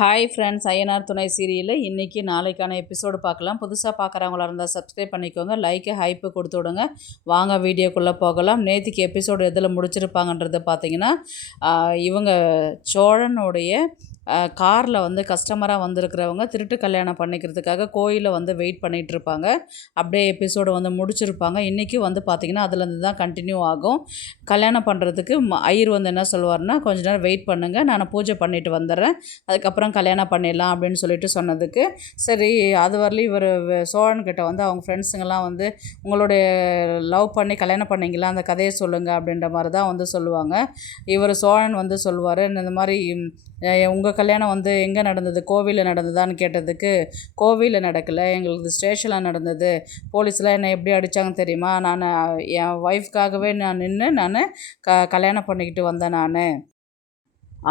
Hi friends, Ayyanar துணை சீரியலில் இன்றைக்கி நாளைக்கான எபிசோடு பார்க்கலாம். புதுசாக பார்க்குறவங்களா இருந்தால் சப்ஸ்கிரைப் பண்ணிக்கோங்க, லைக்கு ஹைப்பு கொடுத்து விடுங்க. வாங்க வீடியோக்குள்ளே போகலாம். நேற்றுக்கு எபிசோடு எதில் முடிச்சிருப்பாங்கன்றதை பார்த்தீங்கன்னா, இவங்க சோழனுடைய காரில் வந்து கஸ்டமராக வந்திருக்கிறவங்க திருட்டு கல்யாணம் பண்ணிக்கிறதுக்காக கோயிலில் வந்து வெயிட் பண்ணிகிட்ருப்பாங்க. அப்படியே எபிசோடு வந்து முடிச்சிருப்பாங்க. இன்றைக்கி வந்து பார்த்திங்கன்னா அதுலேருந்து தான் கண்டினியூ ஆகும். கல்யாணம் பண்ணுறதுக்கு ஐயர் வந்து என்ன சொல்லுவார்னா, கொஞ்ச நேரம் வெயிட் பண்ணுங்கள், நான் பூஜை பண்ணிட்டு வந்துடுறேன், அதுக்கப்புறம் கல்யாணம் பண்ணிடலாம் அப்படின்னு சொல்லிட்டு சொன்னதுக்கு, சரி அது வரலையும் இவர் சோழன்கிட்ட வந்து அவங்க ஃப்ரெண்ட்ஸுங்கெல்லாம் வந்து உங்களுடைய லவ் பண்ணி கல்யாணம் பண்ணிங்களா அந்த கதையை சொல்லுங்கள் அப்படின்ற மாதிரி தான் வந்து சொல்லுவாங்க. இவர் சோழன் வந்து சொல்லுவார், இந்த மாதிரி உங்கள் கல்யாணம் வந்து எங்கே நடந்தது, கோவிலில் நடந்ததான்னு கேட்டதுக்கு, கோவிலில் நடக்கலை, எங்களுக்கு ஸ்டேஷனில் நடந்தது, போலீஸ்லாம் என்னை எப்படி அடித்தாங்க தெரியுமா, நான் என் ஒய்ஃப்காகவே நான் நின்று கல்யாணம் பண்ணிக்கிட்டு வந்தேன்,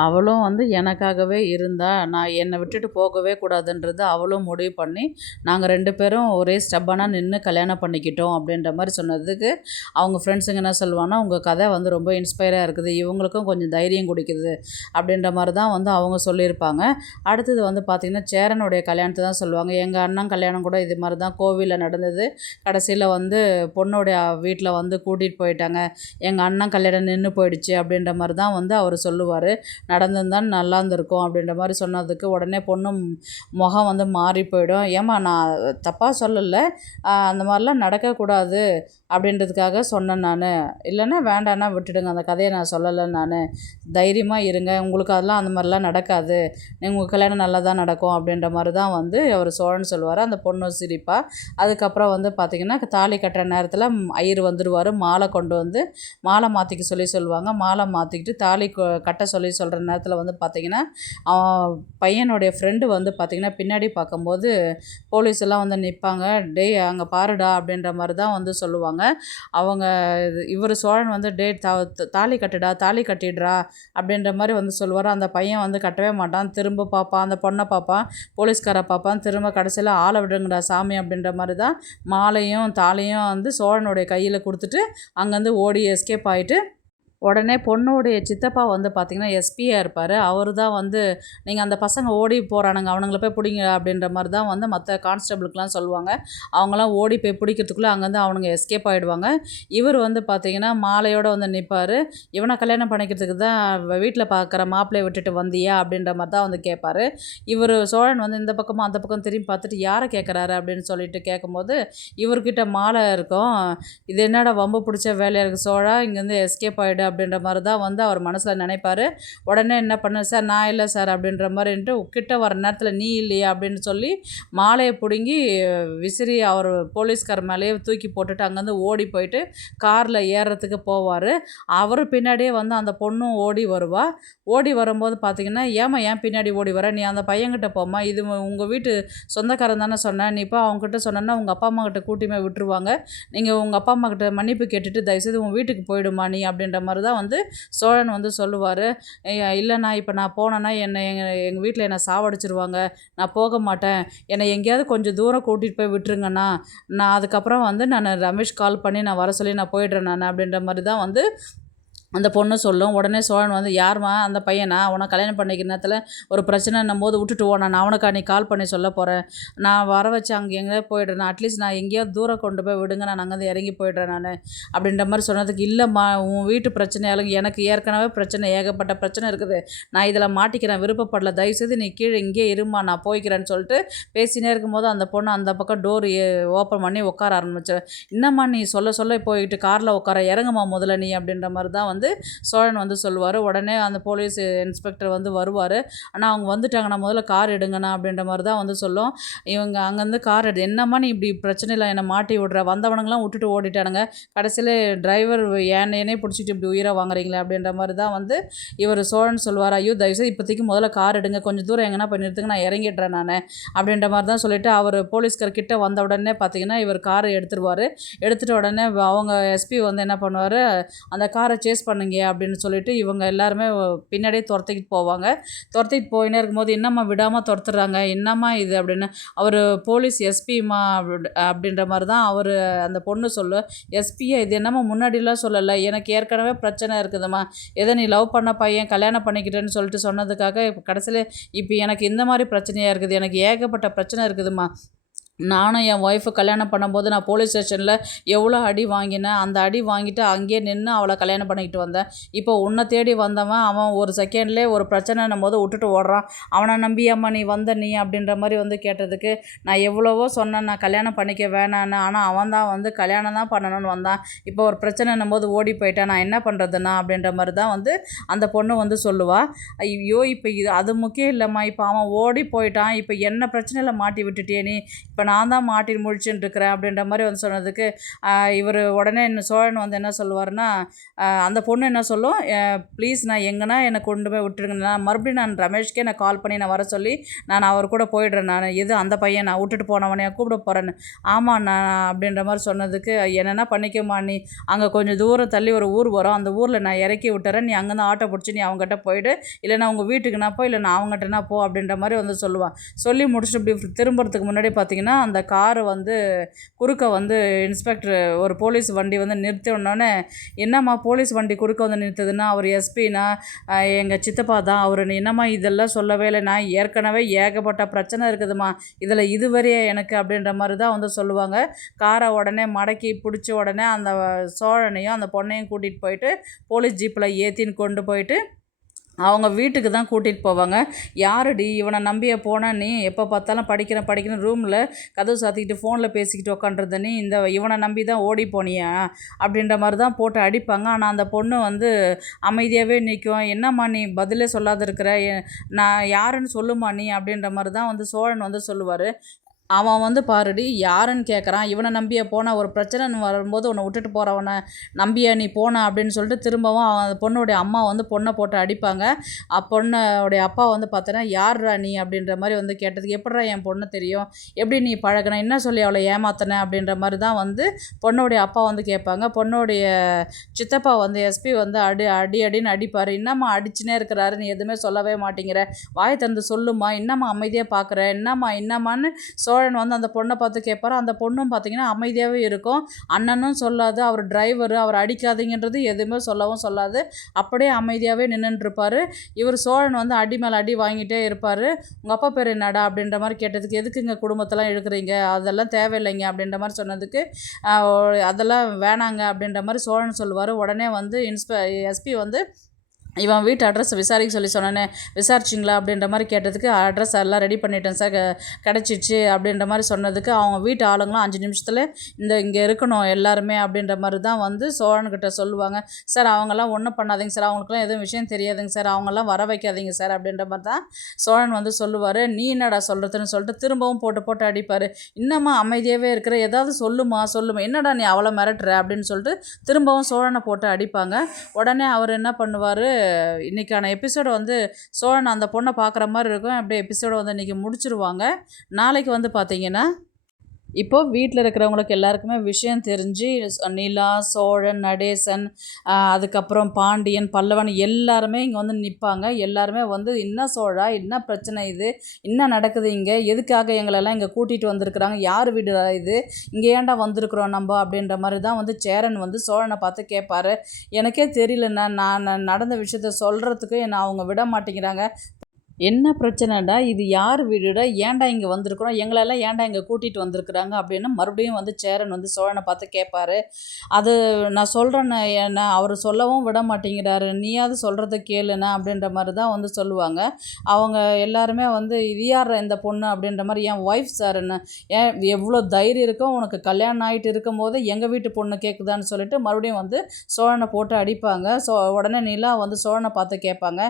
அவளும் வந்து எனக்காகவே இருந்தா, நான் என்னை விட்டுட்டு போகவே கூடாதுன்றது அவளும் முடிவு பண்ணி நாங்கள் 2 பேரும் ஒரே ஸ்டெப்பானா நின்று கல்யாணம் பண்ணிக்கிட்டோம் அப்படின்ற மாதிரி சொன்னதுக்கு, அவங்க ஃப்ரெண்ட்ஸுங்க என்ன சொல்லுவாங்கன்னா, உங்கள் கதை வந்து ரொம்ப இன்ஸ்பைராக இருக்குது, இவங்களுக்கும் கொஞ்சம் தைரியம் கொடுக்குது அப்படின்ற மாதிரி தான் வந்து அவங்க சொல்லியிருப்பாங்க. அடுத்தது வந்து பார்த்திங்கன்னா சேரனுடைய கல்யாணத்தை தான் சொல்லுவாங்க. எங்கள் அண்ணன் கல்யாணம் கூட இது மாதிரி தான் கோவிலில் நடந்தது, கடைசியில் வந்து பொண்ணுடைய வீட்டில் வந்து கூட்டிகிட்டு போயிட்டாங்க, எங்கள் அண்ணன் கல்யாணம் நின்று போயிடுச்சு அப்படின்ற மாதிரி தான் வந்து அவர் சொல்லுவார். நடந்திருந்தான் நல்லா இருந்திருக்கும் அப்படின்ற மாதிரி சொன்னதுக்கு உடனே பொண்ணு முகம் வந்து மாறி போயிடும். ஏம்மா நான் தப்பாக சொல்லலை, அந்த மாதிரிலாம் நடக்கக்கூடாது அப்படின்றதுக்காக சொன்னேன் நான், இல்லைன்னா வேண்டான்னா விட்டுடுங்க, அந்த கதையை நான் சொல்லலை, நான் தைரியமாக இருங்க, உங்களுக்கு அதெல்லாம் அந்த மாதிரிலாம் நடக்காது, உங்கள் கல்யாணம் நல்லா தான் நடக்கும் அப்படின்ற மாதிரி தான் வந்து அவர் சோழன் சொல்லுவார். அந்த பொண்ணு சிரிப்பா. அதுக்கப்புறம் வந்து பார்த்திங்கன்னா தாலி கட்டுற நேரத்தில் ஐயர் வந்துடுவார், மாலை கொண்டு வந்து மாலை மாற்றிக்க சொல்லுவாங்க. மாலை மாற்றிக்கிட்டு தாலி கட்ட சொல்கிற நேரத்தில் வந்து பார்த்திங்கன்னா பையனுடைய ஃப்ரெண்டு வந்து பார்த்திங்கன்னா பின்னாடி பார்க்கும்போது போலீஸ் எல்லாம் வந்து நிற்பாங்க. டேய் அங்கே பாருடா அப்படின்ற மாதிரி தான் வந்து சொல்லுவாங்க. அவங்க இவர் சோழன் வந்து தாலி கட்டுடா, தாலி கட்டிடுறா அப்படின்ற மாதிரி வந்து சொல்லுவார். அந்த பையன் வந்து கட்டவே மாட்டான், திரும்ப பார்ப்பான், அந்த பொண்ணை பார்ப்பான், போலீஸ்காரை பார்ப்பான், திரும்ப கடைசியில் ஆளை விடுங்கடா சாமி அப்படின்ற மாதிரி தான் மாலையும் தாலியும் வந்து சோழனுடைய கையில் கொடுத்துட்டு அங்கேருந்து ஓடி எஸ்கேப் ஆகிட்டு, உடனே பொண்ணுடைய சித்தப்பா வந்து பார்த்திங்கன்னா எஸ்பியாக இருப்பார். அவர் தான் வந்து நீங்கள் அந்த பசங்க ஓடி போகிறானுங்க, அவனுங்கள போய் பிடிங்க அப்படின்ற மாதிரி தான் வந்து மற்ற கான்ஸ்டபிளுக்கெலாம் சொல்லுவாங்க. அவங்களாம் ஓடி போய் பிடிக்கிறதுக்குள்ளே அங்கேருந்து அவனுங்க எஸ்கேப் ஆகிடுவாங்க. இவர் வந்து பார்த்திங்கன்னா மாலையோடு வந்து நிற்பார். இவனை கல்யாணம் பண்ணிக்கிறதுக்கு தான் வீட்டில் பார்க்குற மாப்பிள்ளையை விட்டுட்டு வந்தியா அப்படின்ற மாதிரி தான் வந்து கேட்பார். இவர் சோழன் வந்து இந்த பக்கமும் அந்த பக்கம் திரும்பி பார்த்துட்டு யாரை கேட்குறாரு அப்படின்னு சொல்லிட்டு கேட்கும்போது, இவர்கிட்ட மாலை இருக்கும், இது என்னடா வம்பு பிடிச்ச வேலையாக இருக்குது சோழா, இங்கேருந்து எஸ்கேப் ஆகிடு அப்படின்ற மாதிரி தான் வந்து அவர் மனசில் நினைப்பார். உடனே என்ன பண்ண சார், நான் இல்லை சார் அப்படின்ற மாதிரின்ட்டு கிட்ட வர நேரத்தில் நீ இல்லையா அப்படின்னு சொல்லி மாலையை பிடுங்கி விசிறி அவர் போலீஸ்கார மேலேயே தூக்கி போட்டுட்டு அங்கேருந்து ஓடி போயிட்டு காரில் ஏறுறதுக்கு போவார். அவர் பின்னாடியே வந்து அந்த பொண்ணும் ஓடி வருவா. ஓடி வரும்போது பார்த்திங்கன்னா, ஏன் பின்னாடி ஓடி வர, நீ அந்த பையன்கிட்ட போமா, இது உங்கள் வீட்டு சொந்தக்காரன் தானே சொன்னேன், நீ இப்போ அவங்ககிட்ட சொன்னேன்னா உங்கள் அப்பா அம்மா கிட்ட கூட்டியுமே விட்டுருவாங்க, நீங்கள் உங்கள் அப்பா அம்மா கிட்ட மன்னிப்பு கேட்டுட்டு தயவுசெய்து உன் வீட்டுக்கு போயிடுமா நீ அப்படின்ற மாதிரி தான் வந்து சோழன் வந்து சொல்லுவார். இல்லைண்ணா இப்போ நான் போனேன்னா எங்கள் வீட்டில் என்னை சாவடிச்சிருவாங்க, நான் போக மாட்டேன், என்னை எங்கேயாவது கொஞ்சம் தூரம் கூட்டிகிட்டு போய் விட்டுருங்கண்ணா, நான் அதுக்கப்புறம் வந்து நான் ரமேஷ் கால் பண்ணி நான் வர சொல்லி நான் போயிடுறேன் நான் அப்படின்ற மாதிரி தான் வந்து அந்த பொண்ணு சொல்லும். உடனே சோழன் வந்து யாருமா அந்த பையனா, அவனை கல்யாணம் பண்ணிக்கிற நேரத்தில் ஒரு பிரச்சனைன்னும் போது விட்டுட்டு நான் அவனுக்கா நீ கால் பண்ணி சொல்ல போகிறேன், நான் வர வச்சு அங்கே எங்கேயா போய்ட்றேன், அட்லீஸ்ட் நான் எங்கேயாவது தூரம் கொண்டு போய் விடுங்க, நான் அங்கேருந்து இறங்கி போய்ட்றேன் நான் அப்படின்ற மாதிரி சொன்னதுக்கு, இல்லைம்மா உன் வீட்டு பிரச்சனையாலும் எனக்கு ஏற்கனவே பிரச்சனை, ஏகப்பட்ட பிரச்சனை இருக்குது, நான் இதில் மாட்டிக்கிறேன், விருப்பப்படல, தயவுசெய்து நீ கீழே இங்கே இருமா நான் போய்க்கிறேன்னு சொல்லிட்டு பேசினே இருக்கும்போது அந்த பொண்ணு அந்த பக்கம் டோர் ஓப்பன் பண்ணி உட்கார ஆரம்பிச்சேன். என்னம்மா நீ சொல்ல போயிட்டு காரில் உட்கார, இறங்குமா முதல்ல நீ அப்படின்ற மாதிரி தான் வந்து சோழன் வந்து சொல்லுவார். உடனே அந்த போலீஸ் இன்ஸ்பெக்டர் வந்து வருவார். ஆனால் அவங்க வந்துட்டாங்கண்ணா, முதல்ல கார் எடுங்கண்ணா அப்படின்ற மாதிரி தான் வந்து சொல்லும். இவங்க அங்கேருந்து கார் என்னம்மா நீ இப்படி பிரச்சனையில் என்னை மாட்டி விட்ற, வந்தவனுங்களாம் விட்டுட்டு ஓடிட்டானுங்க, கடைசியில் டிரைவர் என்னையே பிடிச்சிட்டு இப்படி உயிரை வாங்குறீங்களே அப்படின்ற மாதிரி தான் வந்து இவர் சோழன் சொல்லுவார். ஐயோ தயவுசெய்து இப்போதைக்கு முதல்ல கார் எடுங்க, கொஞ்சம் தூரம் எங்கன்னா போய் நிறுத்துங்க, நான் இறங்கிடுறேன் நான் அப்படின்ற மாதிரி தான் சொல்லிவிட்டு அவர் போலீஸ்கார் கிட்டே வந்த உடனே பார்த்திங்கன்னா இவர் காரை எடுத்துகிட்டு உடனே அவங்க எஸ்பி வந்து என்ன பண்ணுவார், அந்த காரை சேஸ் பண்ணுங்க அப்படின்னு சொல்லிட்டு இவங்க எல்லாருமே பின்னாடியே துரத்திக்கிட்டு போவாங்க. துரத்திட்டு போயின்னே இருக்கும்போது, என்னம்மா விடாமல் துரத்துறாங்க, என்னம்மா இது அப்படின்னு. அவர் போலீஸ் எஸ்பிமா அப்படின்ற மாதிரி தான் அவர் அந்த பொண்ணு சொல்லும். எஸ்பியா இது என்னம்மா முன்னாடிலாம் சொல்லலை, எனக்கு ஏற்கனவே பிரச்சனை இருக்குதும்மா, ஏதோ நீ லவ் பண்ண பையன் கல்யாணம் பண்ணிக்கிட்டேன்னு சொல்லிட்டு சொன்னதுக்காக இப்போ கடைசியில் இப்போ எனக்கு இந்த மாதிரி பிரச்சனையாக இருக்குது, எனக்கு ஏகப்பட்ட பிரச்சனை இருக்குதும்மா. நானும் என் ஒய்ஃபு கல்யாணம் பண்ணும்போது நான் போலீஸ் ஸ்டேஷனில் எவ்வளோ அடி வாங்கினேன், அந்த அடி வாங்கிட்டு அங்கேயே நின்று அவளை கல்யாணம் பண்ணிக்கிட்டு வந்தேன். இப்போ உன்னை தேடி வந்தவன் அவன் ஒரு செகண்ட்லேயே ஒரு பிரச்சனைன்னும் போது விட்டுட்டு ஓடுறான். அவனை நம்பியாம்மா நீ வந்த நீ அப்படின்ற மாதிரி கேட்டதுக்கு, நான் எவ்வளவோ சொன்னேன் நான் கல்யாணம் பண்ணிக்க வேணான்னு, ஆனால் அவன் தான் கல்யாணம் தான் பண்ணணும்னு வந்தான். இப்போ ஒரு பிரச்சனைன்னும் போது ஓடி போயிட்டான், நான் என்ன பண்ணுறதுண்ணா அப்படின்ற மாதிரி தான் அந்த பொண்ணு சொல்லுவாள். ஐயோ இப்போ இது அது முக்கியம் இல்லைம்மா, இப்போ அவன் ஓடி போயிட்டான், இப்போ என்ன பிரச்சனையில் மாட்டி விட்டுட்டியே நீ, இப்போ நான் தான் மாட்டி முழிச்சுட்டு இருக்கிறேன் அப்படின்ற மாதிரி சொன்னதுக்கு இவர் உடனே சோழன் என்ன சொல்லுவார்னா, அந்த பொண்ணு என்ன சொல்லும், ப்ளீஸ் நான் எங்கன்னா என்னை கொண்டு போய் விட்டுருங்க, நான் மறுபடியும் நான் ரமேஷ்கே நான் கால் பண்ணி நான் வர சொல்லி நான் அவர் கூட போயிடுறேன், நான் எது அந்த பையன் நான் விட்டுட்டு போனவனையா கூப்பிட போகிறேன்னு. ஆமாம் நான் அப்படின்ற மாதிரி சொன்னதுக்கு, என்னென்னா பண்ணிக்கமா நீ, அங்கே கொஞ்சம் தூரம் தள்ளி ஒரு ஊர் வரும், அந்த ஊரில் நான் இறக்கி விட்டுறேன், நீ அங்கேருந்து ஆட்டோ பிடிச்சி நீ அவங்ககிட்ட போயிடு, இல்லைனா உங்கள் வீட்டுக்குனா போ, இல்லை நான் அவங்ககிட்டனா போ அப்படின்ற மாதிரி சொல்லுவான். சொல்லி முடிச்சுட்டு இப்படி திரும்புறதுக்கு முன்னாடி பார்த்தீங்கன்னா அந்த காரு குறுக்க இன்ஸ்பெக்டர் ஒரு போலீஸ் வண்டி நிறுத்தினோடனே, என்னம்மா போலீஸ் வண்டி குறுக்க நிறுத்துதுன்னா, அவர் எஸ்பினா எங்கள் சித்தப்பா தான் அவர், என்னம்மா இதெல்லாம் சொல்லவே இல்லை, நான் ஏற்கனவே ஏகப்பட்ட பிரச்சனை இருக்குதுமா இதில் இதுவரையே எனக்கு அப்படின்ற மாதிரி தான் சொல்லுவாங்க. காரை உடனே மடக்கி பிடிச்ச உடனே அந்த சோழனையும் அந்த பொண்ணையும் கூட்டிகிட்டு போயிட்டு போலீஸ் ஜீப்பில் ஏற்றின்னு கொண்டு போயிட்டு அவங்க வீட்டுக்கு தான் கூட்டிகிட்டு போவாங்க. யாருடி இவனை நம்பிய போனால் நீ, எப்போ பார்த்தாலும் படிக்கிறேன் ரூமில் கதவு சாத்திக்கிட்டு ஃபோனில் பேசிக்கிட்டு உக்காண்றது நீ, இவனை நம்பி தான் ஓடி போனியா அப்படின்ற மாதிரி தான் போட்டு அடிப்பாங்க. ஆனால் அந்த பொண்ணு அமைதியாகவே நிற்கும். என்னம்மா நீ பதிலே சொல்லாத இருக்கிற, நான் யாருன்னு சொல்லுமா நீ அப்படின்ற மாதிரி தான் சோழன் சொல்லுவார். அவன் பாருடி யாருன்னு கேட்குறான், இவனை நம்பிய போன, ஒரு பிரச்சனைன்னு வரும்போது உன்னை விட்டுட்டு போகிறவனை நம்பிய நீ போன அப்படின்னு சொல்லிட்டு திரும்பவும் அவன் பொண்ணுடைய அம்மா பொண்ணை போட்டு அடிப்பாங்க. பொண்ணுடைய அப்பா பார்த்தோன்னா யார்ரா நீ அப்படின்ற மாதிரி கேட்டதுக்கு, எப்படிரா என் பொண்ணு தெரியும், எப்படி நீ பழகின, என்ன சொல்லி அவளை ஏமாத்தின அப்படின்ற மாதிரி தான் பொண்ணுடைய அப்பா கேட்பாங்க. பொண்ணுடைய சித்தப்பா எஸ்பி அடின்னு அடிப்பார். என்னம்மா அடிச்சுனே இருக்கிறாரு, நீ எதுவுமே சொல்லவே மாட்டேங்கிற, வாயை திறந்து சொல்லுமா, என்னம்மா அமைதியாக பார்க்குற, என்னம்மான்னு சோழன் அந்த பொண்ணை பார்த்து கேட்பார். அந்த பொண்ணும் பார்த்தீங்கன்னா அமைதியாகவே இருக்கும். அண்ணனும் சொல்லாது, அவர் டிரைவர், அவர் அடிக்காதீங்கன்றது எதுவுமே சொல்லவும் சொல்லாது, அப்படியே அமைதியாகவே நின்றுட்டுருப்பார். இவர் சோழன் அடி மேலே அடி வாங்கிட்டே இருப்பார். உங்கள் அப்பா பேர் என்னடா அப்படின்ற மாதிரி கேட்டதுக்கு, எதுக்கு இங்கே குடும்பத்தெல்லாம் இழுக்கிறீங்க, அதெல்லாம் தேவையில்லைங்க அப்படின்ற மாதிரி சொன்னதுக்கு, அதெல்லாம் வேணாங்க அப்படின்ற மாதிரி சோழன் சொல்லுவார். உடனே எஸ்பி இவன் வீட்டு அட்ரஸ் விசாரிக்க சொல்லி சொன்னேனே, விசாரிச்சிங்களா அப்படின்ற மாதிரி கேட்டதுக்கு, அட்ரஸ் எல்லாம் ரெடி பண்ணிட்டேன் சார், கிடச்சிச்சு அப்படின்ற மாதிரி சொன்னதுக்கு, அவங்க வீட்டு ஆளுங்களும் 5 நிமிஷத்தில் இங்கே இருக்கணும் எல்லாருமே அப்படின்ற மாதிரி தான் சோழன்கிட்ட சொல்லுவாங்க. சார் அவங்கெல்லாம் ஒன்றும் பண்ணாதீங்க சார், அவங்களுக்குலாம் எதுவும் விஷயம் தெரியாதுங்க சார், அவங்கெல்லாம் வர வைக்காதீங்க சார் அப்படின்ற மாதிரி தான் சோழன் சொல்லுவார். நீ என்னடா சொல்கிறதுன்னு சொல்லிட்டு திரும்பவும் போட்டு அடிப்பார். இன்னமா அமைதியாகவே இருக்கிற, ஏதாவது சொல்லுமா, என்னடா நீ அவ்வளோ மிரட்டுற அப்படின்னு சொல்லிட்டு திரும்பவும் சோழனை போட்டு அடிப்பாங்க. உடனே அவர் என்ன பண்ணுவார், இன்றைக்கான எபிசோடு சோழன் அந்த பொண்ணை பார்க்குற மாதிரி இருக்கும். அப்படியே எபிசோடு இன்றைக்கி முடிச்சிருவாங்க. நாளைக்கு பார்த்தீங்கன்னா, இப்போது வீட்டில் இருக்கிறவங்களுக்கு எல்லாருக்குமே விஷயம் தெரிஞ்சு நிலா, சோழன், நடேசன், அதுக்கப்புறம் பாண்டியன், பல்லவன் எல்லாருமே இங்கே நிற்பாங்க. எல்லாருமே என்ன சோழா, என்ன பிரச்சனை இது, என்ன நடக்குது இங்கே, எதுக்காக எங்களெல்லாம் இங்கே கூட்டிகிட்டு வந்திருக்கிறாங்க, யார் வீடு இது, இங்கே ஏன்டா வந்திருக்கிறோம் நம்ம அப்படின்ற மாதிரி தான் சேரன் சோழனை பார்த்து கேட்பார். எனக்கே தெரியலண்ணா, நான் நடந்த விஷயத்த சொல்கிறதுக்கு என்னை அவங்க விட மாட்டேங்கிறாங்க, என்ன பிரச்சனைடா, இது யார் வீடுடா, ஏன்டா இங்கே வந்திருக்கிறோம், எங்களெல்லாம் ஏன்டா இங்கே கூட்டிகிட்டு வந்திருக்கிறாங்க அப்படின்னு மறுபடியும் சேரன் சோழனை பார்த்து கேட்பார். அது நான் சொல்கிறேன்னு என்ன அவர் சொல்லவும் விட மாட்டேங்கிறாரு, நீயாவது சொல்கிறத கேளுண்ணா அப்படின்ற மாதிரி தான் சொல்லுவாங்க. அவங்க எல்லாருமே இது யார் இந்த பொண்ணு அப்படின்ற மாதிரி, என் ஒய்ஃப் சார்ன்னு, ஏன் எவ்வளோ தைரியம் இருக்கோ உனக்கு, கல்யாணம் ஆகிட்டு இருக்கும் போது எங்கள் வீட்டு பொண்ணு கேட்குதான்னு சொல்லிட்டு மறுபடியும் சோழனை போட்டு அடிப்பாங்க. உடனே நிலா சோழனை பார்த்து கேட்பாங்க,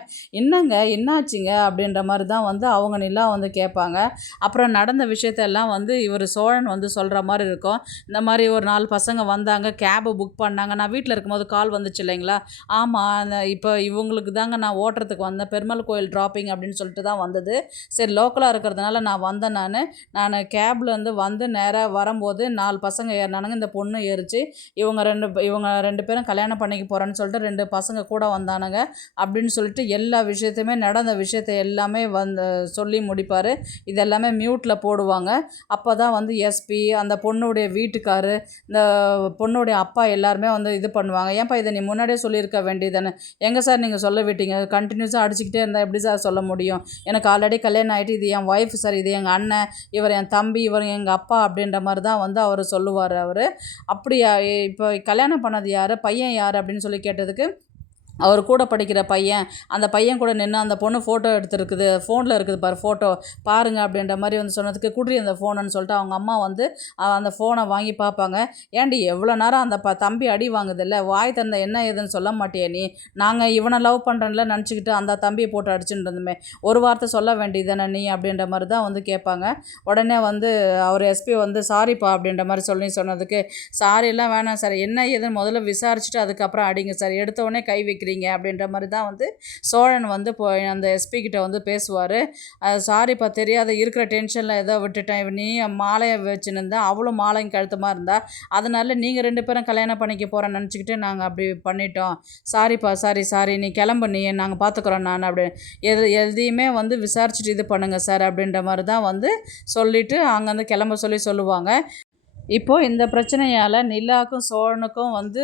என்னங்க என்னாச்சுங்க அப்படின்ற மாதிரி தான் வந்து அவங்க நிலா வந்து கேட்பாங்க. அப்புறம் நடந்த விஷயத்தெல்லாம் வந்து இவர் சோழன் வந்து சொல்கிற மாதிரி இருக்கும். இந்த மாதிரி ஒரு 4 பசங்க வந்தாங்க, கேபு புக் பண்ணாங்க, நான் வீட்டில் இருக்கும்போது கால் வந்துச்சு இல்லைங்களா, ஆமாம் இப்போ இவங்களுக்கு தாங்க நான் ஓட்டுறதுக்கு வந்தேன், பெருமாள் கோயில் ட்ராப்பிங் அப்படின்னு சொல்லிட்டு தான் வந்தது. சரி லோக்கலாக இருக்கிறதுனால நான் வந்தேன். நான் கேப்லேருந்து வந்து நேராக வரும்போது 4 பசங்க ஏறினானுங்க, இந்த பொண்ணு ஏறிச்சு. இவங்க ரெண்டு பேரும் கல்யாணம் பண்ணிக்க போகிறேன்னு சொல்லிட்டு 2 பசங்க கூட வந்தானுங்க அப்படின்னு சொல்லிட்டு எல்லா விஷயத்தையுமே நடந்த விஷயத்தை எல்லாமே வந்து சொல்லி முடிப்பார். இதெல்லாமே மியூட்டில் போடுவாங்க. அப்போ தான் வந்து எஸ்பி, அந்த பொண்ணுடைய வீட்டுக்காரு, இந்த பொண்ணுடைய அப்பா எல்லாருமே வந்து இது பண்ணுவாங்க. ஏன்ப்பா இதை நீ முன்னாடியே சொல்லியிருக்க வேண்டியதானே, எங்கே சார் நீங்கள் சொல்ல விட்டீங்க, கண்டினியூஸாக அடிச்சுக்கிட்டே இருந்தால் எப்படி சார் சொல்ல முடியும், எனக்கு ஆல்ரெடி கல்யாணம் ஆகிட்டு, இது என் ஒய்ஃப் சார், இது எங்கள் அண்ணன், இவர் என் தம்பி, இவர் எங்கள் அப்பா அப்படின்ற மாதிரி தான் வந்து அவர் சொல்லுவார். அப்படியா, இப்போ கல்யாணம் பண்ணது யார், பையன் யார் அப்படின்னு சொல்லி கேட்டதுக்கு, அவர் கூட படிக்கிற பையன், அந்த பையன் கூட நின்று அந்த பொண்ணு ஃபோட்டோ எடுத்துருக்குது, ஃபோனில் இருக்குது பாரு ஃபோட்டோ பாருங்கள் அப்படின்ற மாதிரி வந்து சொன்னதுக்கு, குட்ரி அந்த ஃபோனுன்னு சொல்லிட்டு அவங்க அம்மா வந்து அந்த ஃபோனை வாங்கி பார்ப்பாங்க. ஏன்டி எவ்வளோ நேரம் அந்த தம்பி அடி வாங்குதில்ல, வாய் தந்த என்ன ஏதுன்னு சொல்ல மாட்டியே நீ, நாங்கள் இவனை லவ் பண்ணுறேன்ல நினச்சிக்கிட்டு அந்த தம்பியை போட்டு அடிச்சுட்டு இருந்தோமே, ஒரு வார்த்தை சொல்ல வேண்டியதானே நீ அப்படின்ற மாதிரி தான் வந்து கேட்பாங்க. உடனே வந்து அவர் எஸ்பி வந்து சாரிப்பா அப்படின்ற மாதிரி சொன்னதுக்கு, சாரியெல்லாம் வேணாம் சார், என்ன ஏதுன்னு முதல்ல விசாரிச்சுட்டு அதுக்கப்புறம் அடிங்க சார், எடுத்தோடனே கை வைக்கிறீங்க அப்படின்ற மாதிரி தான் வந்து சோழன் வந்து அந்த எஸ்பி கிட்ட வந்து பேசுவார். சாரிப்பா தெரியாத, இருக்கிற டென்ஷனில் ஏதோ விட்டுட்டேன், நீ மாலையை வச்சுன்னு இருந்தா, அவளும் மாலையும் கழுத்தமாக இருந்தா, அதனால நீங்கள் 2 பேரும் கல்யாணம் பண்ணிக்க போகிறேன்னு நினச்சிக்கிட்டு நாங்கள் அப்படி பண்ணிட்டோம், சாரிப்பா சாரி, நீ கிளம்பு, நீ நாங்கள் பார்த்துக்குறோம் நான் அப்படி எதையுமே வந்து விசாரிச்சுட்டு இது பண்ணுங்கள் சார் அப்படின்ற மாதிரி தான் வந்து சொல்லிவிட்டு அங்கேருந்து கிளம்ப சொல்லுவாங்க. இப்போது இந்த பிரச்சனையால் நிலாவுக்கும் சோழனுக்கும் வந்து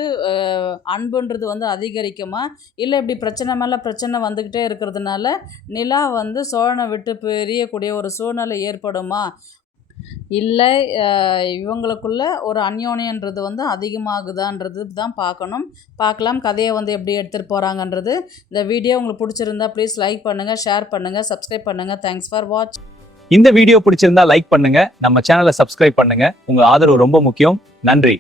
அன்புன்றது வந்து அதிகரிக்குமா, இல்லை இப்படி பிரச்சனை மேலே பிரச்சனை வந்துக்கிட்டே இருக்கிறதுனால நிலா வந்து சோழனை விட்டு பிரியக்கூடிய ஒரு சூழ்நிலை ஏற்படுமா, இல்லை இவங்களுக்குள்ள ஒரு அந்யோன்யன்றது வந்து அதிகமாகுதான்றது தான் பார்க்கலாம். கதையை வந்து எப்படி எடுத்துகிட்டு போகிறாங்கன்றது. இந்த வீடியோ உங்களுக்கு பிடிச்சிருந்தா ப்ளீஸ் லைக் பண்ணுங்கள், ஷேர் பண்ணுங்கள், சப்ஸ்கிரைப் பண்ணுங்கள். Thanks for watch. இந்த வீடியோ பிடிச்சிருந்தா லைக் பண்ணுங்க, நம்ம சேனலை சப்ஸ்கிரைப் பண்ணுங்க. உங்க ஆதரவு ரொம்ப முக்கியம். நன்றி.